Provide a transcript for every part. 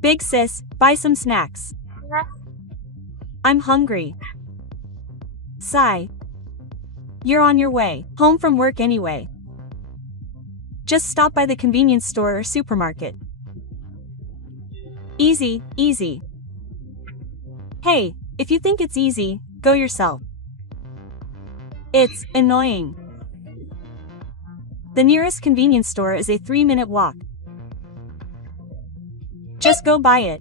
Big sis, buy some snacks. I'm hungry. Sigh. You're on your way, home from work anyway. Just stop by the convenience store or supermarket. Easy, easy. Hey, if you think it's easy, go yourself. It's annoying. The nearest convenience store is a 3-minute walk. Just go buy it.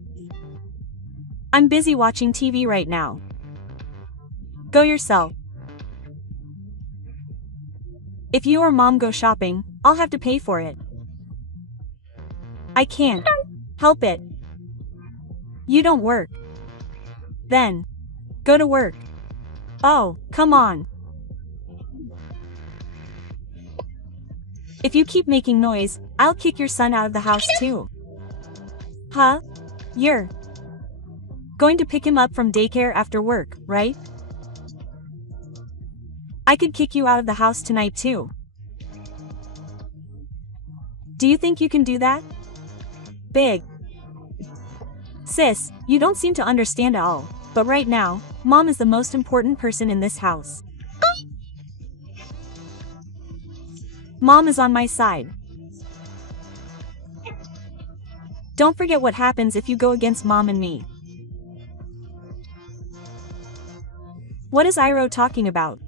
I'm busy watching TV right now. Go yourself. If you or mom go shopping, I'll have to pay for it. I can't help it. You don't work. Then, go to work. Oh, come on. If you keep making noise, I'll kick your son out of the house too. Huh? You're going to pick him up from daycare after work, right? I could kick you out of the house tonight too. Do you think you can do that? Big sis, you don't seem to understand at all, but right now, mom is the most important person in this house. Mom is on my side. Don't forget what happens if you go against mom and me. What is Iroh talking about?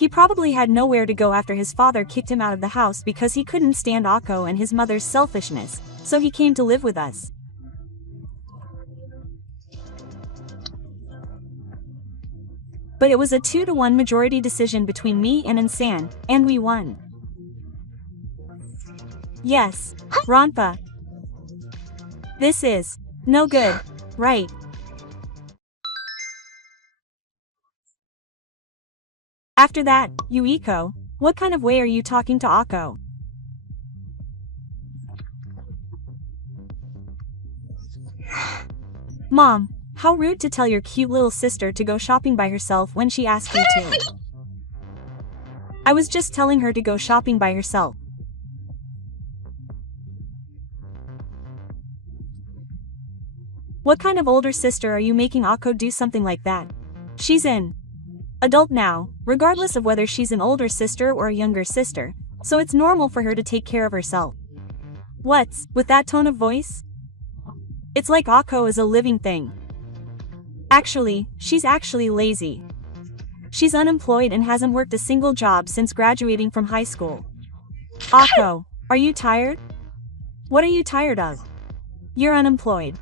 He probably had nowhere to go after his father kicked him out of the house because he couldn't stand Akko and his mother's selfishness, so he came to live with us. But it was a 2-to-1 majority decision between me and Insan, and we won. Yes, Ronpa. This is no good, right? After that, Yuiko, what kind of way are you talking to Akko? Mom, how rude to tell your cute little sister to go shopping by herself when she asked you to. I was just telling her to go shopping by herself. What kind of older sister are you making Akko do something like that? She's an adult now, regardless of whether she's an older sister or a younger sister, so it's normal for her to take care of herself. What's with that tone of voice? It's like Akko is a living thing. Actually, she's actually lazy. She's unemployed and hasn't worked a single job since graduating from high school. Akko, are you tired? What are you tired of? You're unemployed.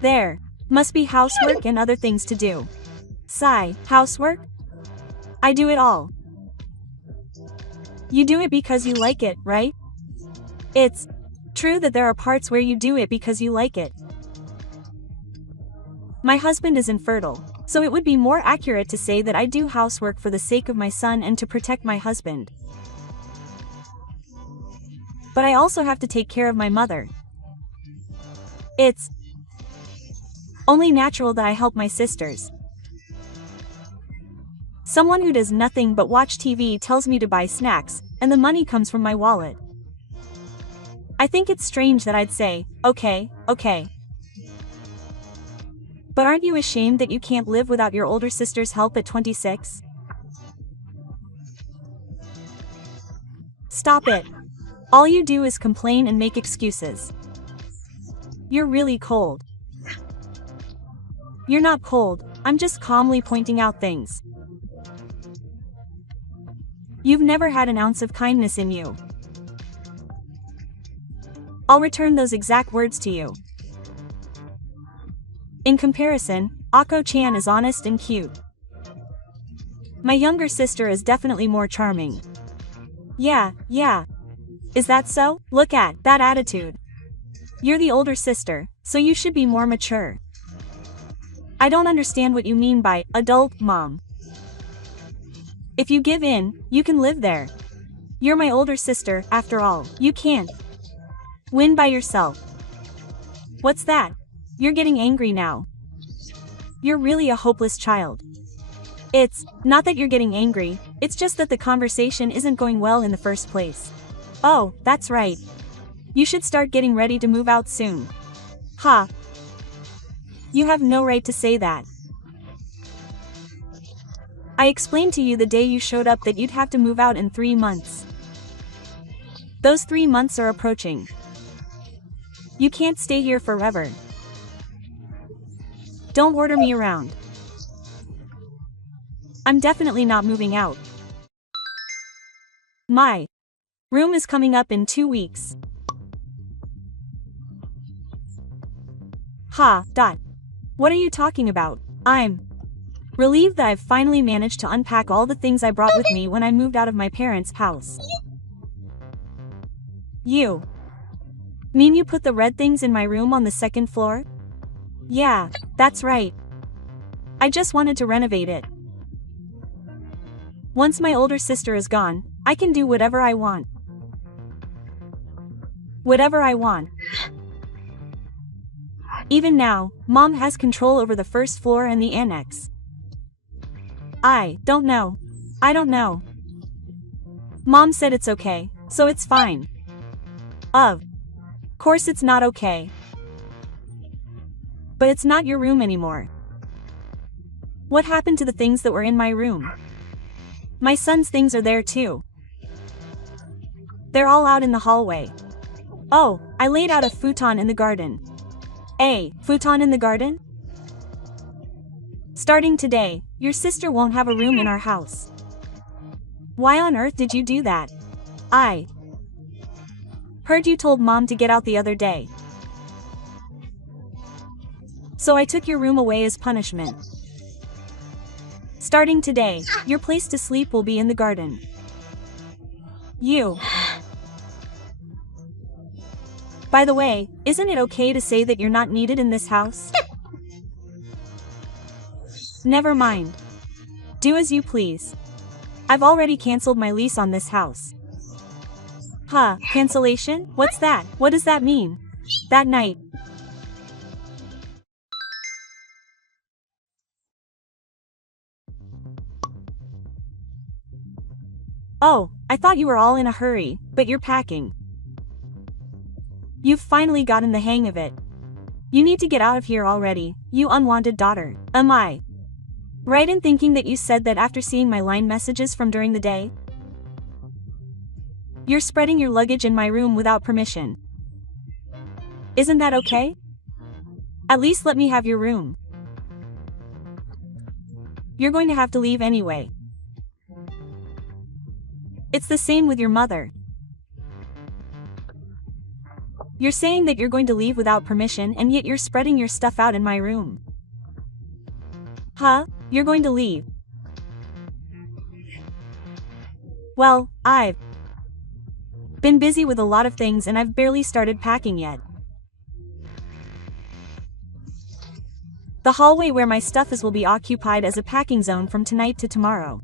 There must be housework and other things to do. Sigh, housework? I do it all. You do it because you like it, right? It's true that there are parts where you do it because you like it. My husband is infertile, so it would be more accurate to say that I do housework for the sake of my son and to protect my husband. But I also have to take care of my mother. It's only natural that I help my sisters. Someone who does nothing but watch TV tells me to buy snacks, and the money comes from my wallet. I think it's strange that I'd say, okay, okay. But aren't you ashamed that you can't live without your older sister's help at 26? Stop it. All you do is complain and make excuses. You're really cold. You're not cold, I'm just calmly pointing out things. You've never had an ounce of kindness in you. I'll return those exact words to you. In comparison, Akko-chan is honest and cute. My younger sister is definitely more charming. Yeah. Is that so? Look at that attitude. You're the older sister, so you should be more mature. I don't understand what you mean by adult, mom. If you give in, you can live there. You're my older sister, after all. You can't win by yourself. What's that? You're getting angry now. You're really a hopeless child. It's not that you're getting angry, it's just that the conversation isn't going well in the first place. Oh, that's right. You should start getting ready to move out soon. Ha. You have no right to say that. I explained to you the day you showed up that you'd have to move out in 3 months. Those 3 months are approaching. You can't stay here forever. Don't order me around. I'm definitely not moving out. My room is coming up in 2 weeks. Ha. What are you talking about? I'm relieved that I've finally managed to unpack all the things I brought with me when I moved out of my parents' house. You mean you put the red things in my room on the 2nd floor? Yeah, that's right. I just wanted to renovate it. Once my older sister is gone, I can do whatever I want. Whatever I want. Even now, Mom has control over the 1st floor and the annex. I don't know. Mom said it's okay, so it's fine. Of course it's not okay. But it's not your room anymore. What happened to the things that were in my room? My son's things are there too. They're all out in the hallway. Oh, I laid out a futon in the garden. A futon in the garden? Starting today, your sister won't have a room in our house. Why on earth did you do that? I heard you told Mom to get out the other day. So I took your room away as punishment. Starting today, your place to sleep will be in the garden. You. By the way, isn't it okay to say that you're not needed in this house? Never mind. Do as you please. I've already canceled my lease on this house. Huh, cancellation? What's that? What does that mean? That night. Oh, I thought you were all in a hurry, but you're packing. You've finally gotten the hang of it. You need to get out of here already, you unwanted daughter. Am I right in thinking that you said that after seeing my line messages from during the day? You're spreading your luggage in my room without permission. Isn't that okay? At least let me have your room. You're going to have to leave anyway. It's the same with your mother. You're saying that you're going to leave without permission and yet you're spreading your stuff out in my room. Huh? You're going to leave? Well, I've been busy with a lot of things and I've barely started packing yet. The hallway where my stuff is will be occupied as a packing zone from tonight to tomorrow.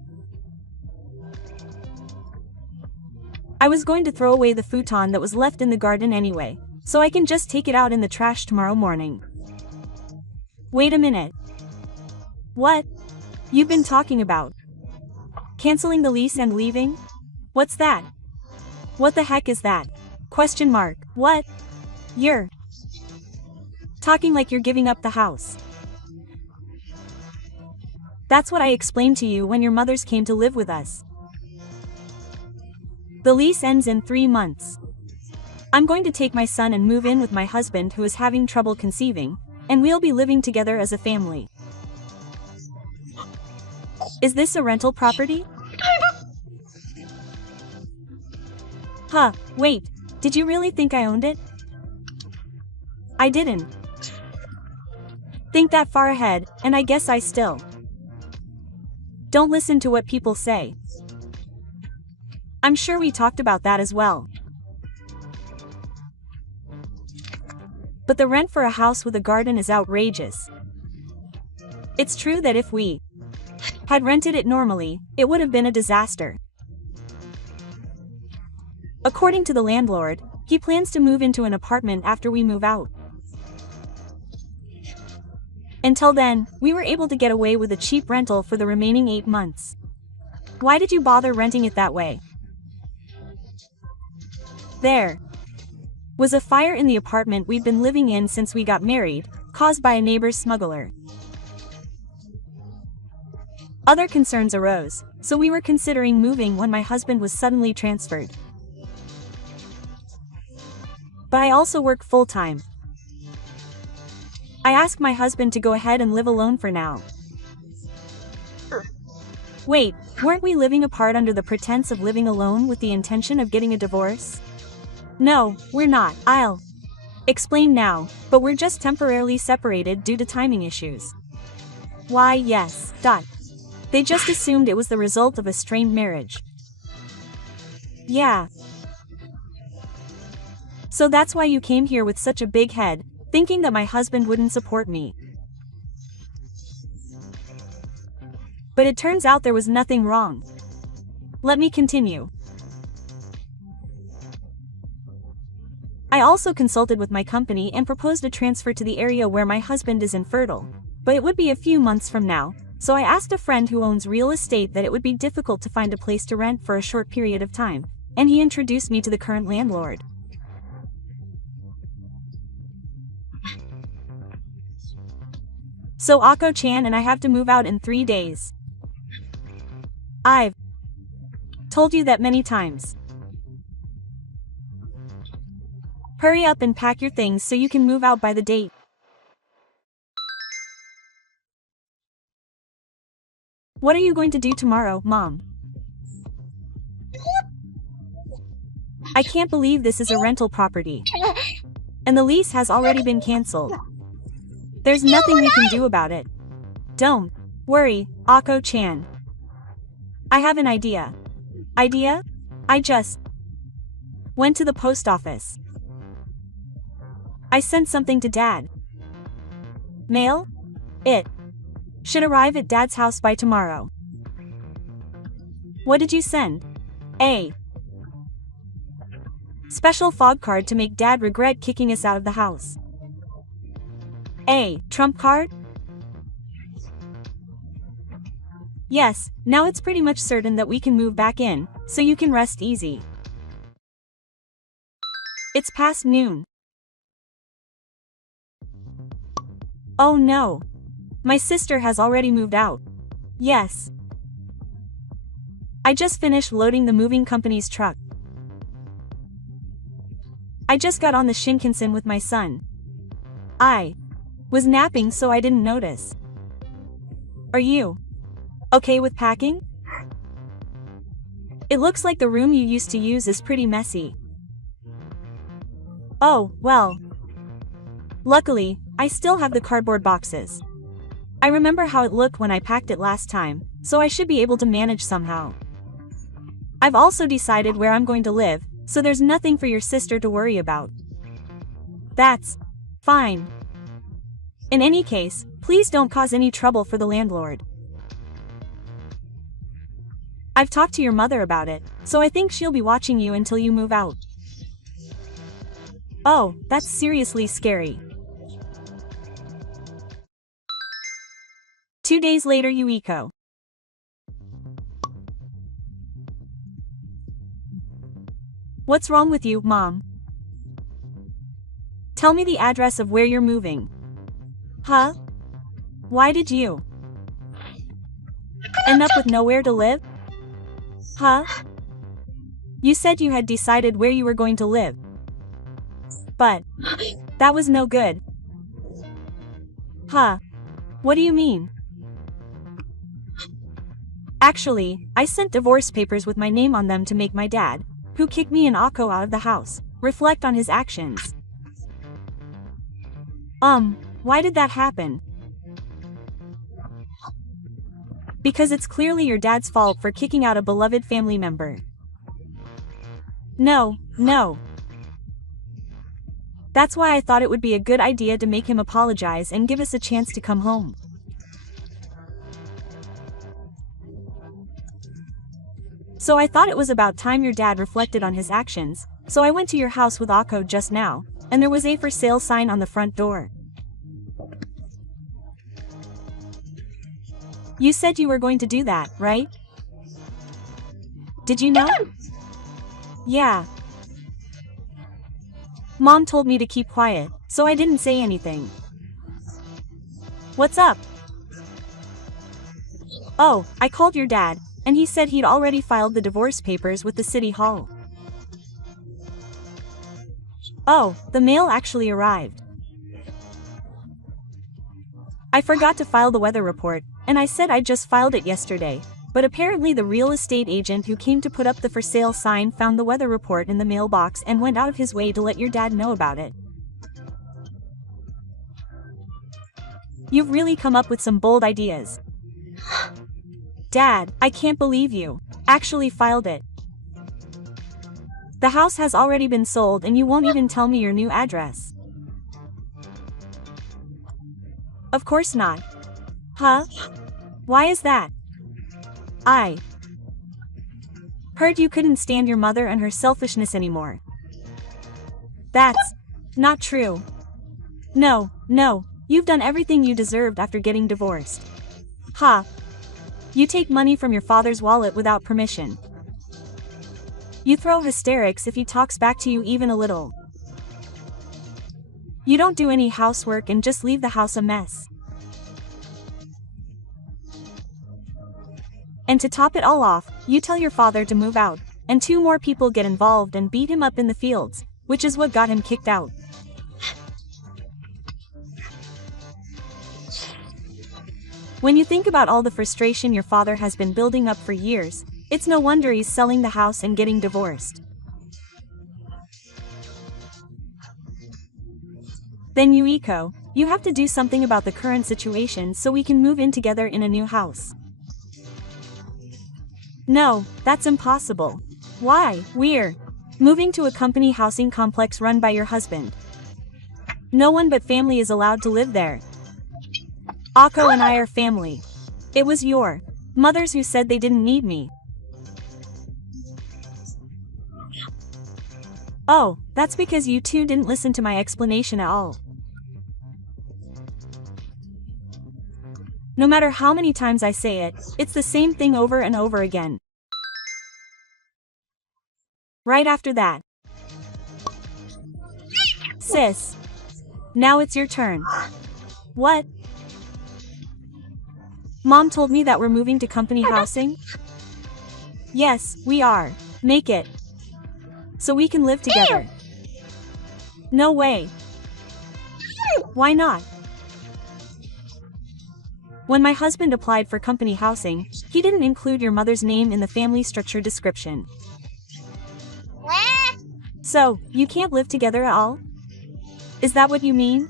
I was going to throw away the futon that was left in the garden anyway, so I can just take it out in the trash tomorrow morning. Wait a minute. What? You've been talking about canceling the lease and leaving? What's that? What the heck is that? Question mark. What? You're talking like you're giving up the house. That's what I explained to you when your mothers came to live with us. The lease ends in 3 months. I'm going to take my son and move in with my husband who is having trouble conceiving, and we'll be living together as a family. Is this a rental property? Huh, wait, did you really think I owned it? I didn't think that far ahead, and I guess I still don't listen to what people say. I'm sure we talked about that as well. But the rent for a house with a garden is outrageous. It's true that if we had rented it normally, it would have been a disaster. According to the landlord, he plans to move into an apartment after we move out. Until then, we were able to get away with a cheap rental for the remaining 8 months. Why did you bother renting it that way? There. was a fire in the apartment we'd been living in since we got married, caused by a neighbor's smuggler. Other concerns arose, so we were considering moving when my husband was suddenly transferred. But I also work full-time. I asked my husband to go ahead and live alone for now. Wait, weren't we living apart under the pretense of living alone with the intention of getting a divorce? No, we're not. I'll explain now, but we're just temporarily separated due to timing issues. Why, yes. They just assumed it was the result of a strained marriage. Yeah. So that's why you came here with such a big head, thinking that my husband wouldn't support me. But it turns out there was nothing wrong. Let me continue. I also consulted with my company and proposed a transfer to the area where my husband is infertile, but it would be a few months from now, so I asked a friend who owns real estate that it would be difficult to find a place to rent for a short period of time, and he introduced me to the current landlord. So Ako-chan and I have to move out in 3 days. I've told you that many times. Hurry up and pack your things so you can move out by the date. What are you going to do tomorrow, Mom? I can't believe this is a rental property. And the lease has already been canceled. There's nothing we can do about it. Don't worry, Ako-chan. I have an idea. Idea? I just went to the post office. I sent something to Dad. Mail? It should arrive at Dad's house by tomorrow. What did you send? A special fog card to make Dad regret kicking us out of the house. A trump card? Yes, now it's pretty much certain that we can move back in, so you can rest easy. It's past noon. Oh no. My sister has already moved out. Yes. I just finished loading the moving company's truck. I just got on the Shinkansen with my son. I was napping so I didn't notice. Are you okay with packing? It looks like the room you used to use is pretty messy. Oh, well. Luckily, I still have the cardboard boxes. I remember how it looked when I packed it last time, so I should be able to manage somehow. I've also decided where I'm going to live, so there's nothing for your sister to worry about. That's fine. In any case, please don't cause any trouble for the landlord. I've talked to your mother about it, so I think she'll be watching you until you move out. Oh, that's seriously scary. 2 days later, Yuiko. What's wrong with you, Mom? Tell me the address of where you're moving. Huh? Why did you end up with nowhere to live? Huh? You said you had decided where you were going to live. But that was no good. Huh? What do you mean? Actually, I sent divorce papers with my name on them to make my dad, who kicked me and Ako out of the house, reflect on his actions. Why did that happen? Because it's clearly your dad's fault for kicking out a beloved family member. No. That's why I thought it would be a good idea to make him apologize and give us a chance to come home. So I thought it was about time your dad reflected on his actions, so I went to your house with Ako just now, and there was a for sale sign on the front door. You said you were going to do that, right? Did you know? Yeah. Mom told me to keep quiet, so I didn't say anything. What's up? Oh, I called your dad, and he said he'd already filed the divorce papers with the city hall. Oh, the mail actually arrived. I forgot to file the weather report, and I said I'd just filed it yesterday, but apparently the real estate agent who came to put up the for sale sign found the weather report in the mailbox and went out of his way to let your dad know about it. You've really come up with some bold ideas. Dad, I can't believe you actually filed it. The house has already been sold and you won't even tell me your new address. Of course not. Huh? Why is that? I heard you couldn't stand your mother and her selfishness anymore. That's not true. No, you've done everything you deserved after getting divorced. Ha! You take money from your father's wallet without permission. You throw hysterics if he talks back to you even a little. You don't do any housework and just leave the house a mess. And to top it all off, you tell your father to move out, and 2 more people get involved and beat him up in the fields, which is what got him kicked out. When you think about all the frustration your father has been building up for years, it's no wonder he's selling the house and getting divorced. Then Yuiko, you have to do something about the current situation so we can move in together in a new house. No, that's impossible. Why? We're moving to a company housing complex run by your husband. No one but family is allowed to live there. Akko and I are family. It was your mothers who said they didn't need me. Oh, that's because you two didn't listen to my explanation at all. No matter how many times I say it, it's the same thing over and over again. Right after that. Sis. Now it's your turn. What? Mom told me that we're moving to company housing? Yes, we are. Make it so we can live together. No way. Why not? When my husband applied for company housing, he didn't include your mother's name in the family structure description. So, you can't live together at all? Is that what you mean?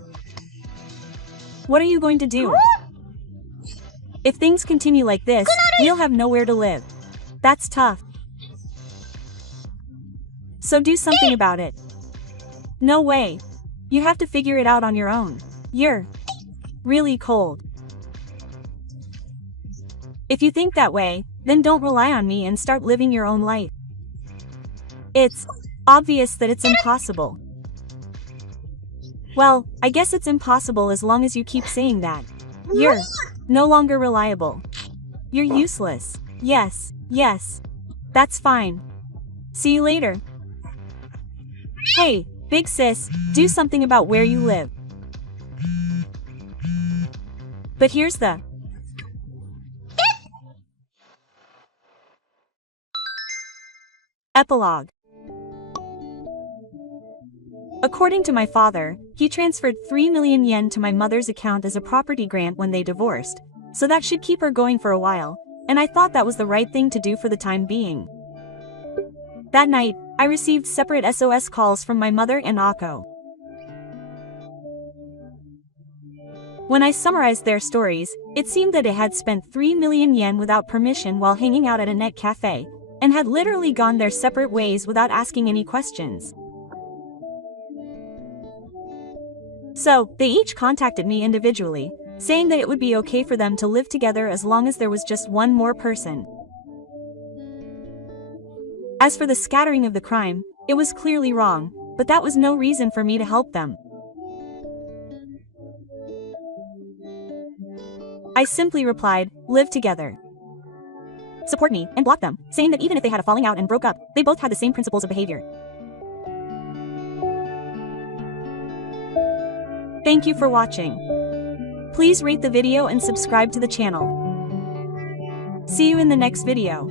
What are you going to do? If things continue like this, we'll have nowhere to live. That's tough. So do something about it. No way. You have to figure it out on your own. You're really cold. If you think that way, then don't rely on me and start living your own life. It's obvious that it's impossible. Well, I guess it's impossible as long as you keep saying that. You're no longer reliable. You're useless. Yes. That's fine. See you later. Hey, big sis, do something about where you live. But here's the epilogue. According to my father, he transferred 3 million yen to my mother's account as a property grant when they divorced, so that should keep her going for a while, and I thought that was the right thing to do for the time being. That night, I received separate SOS calls from my mother and Akko. When I summarized their stories, it seemed that it had spent 3 million yen without permission while hanging out at a net cafe, and had literally gone their separate ways without asking any questions. So, they each contacted me individually, saying that it would be okay for them to live together as long as there was just one more person. As for the scattering of the crime, it was clearly wrong, but that was no reason for me to help them. I simply replied, live together. Support me, and block them, saying that even if they had a falling out and broke up, they both had the same principles of behavior. Thank you for watching. Please rate the video and subscribe to the channel. See you in the next video.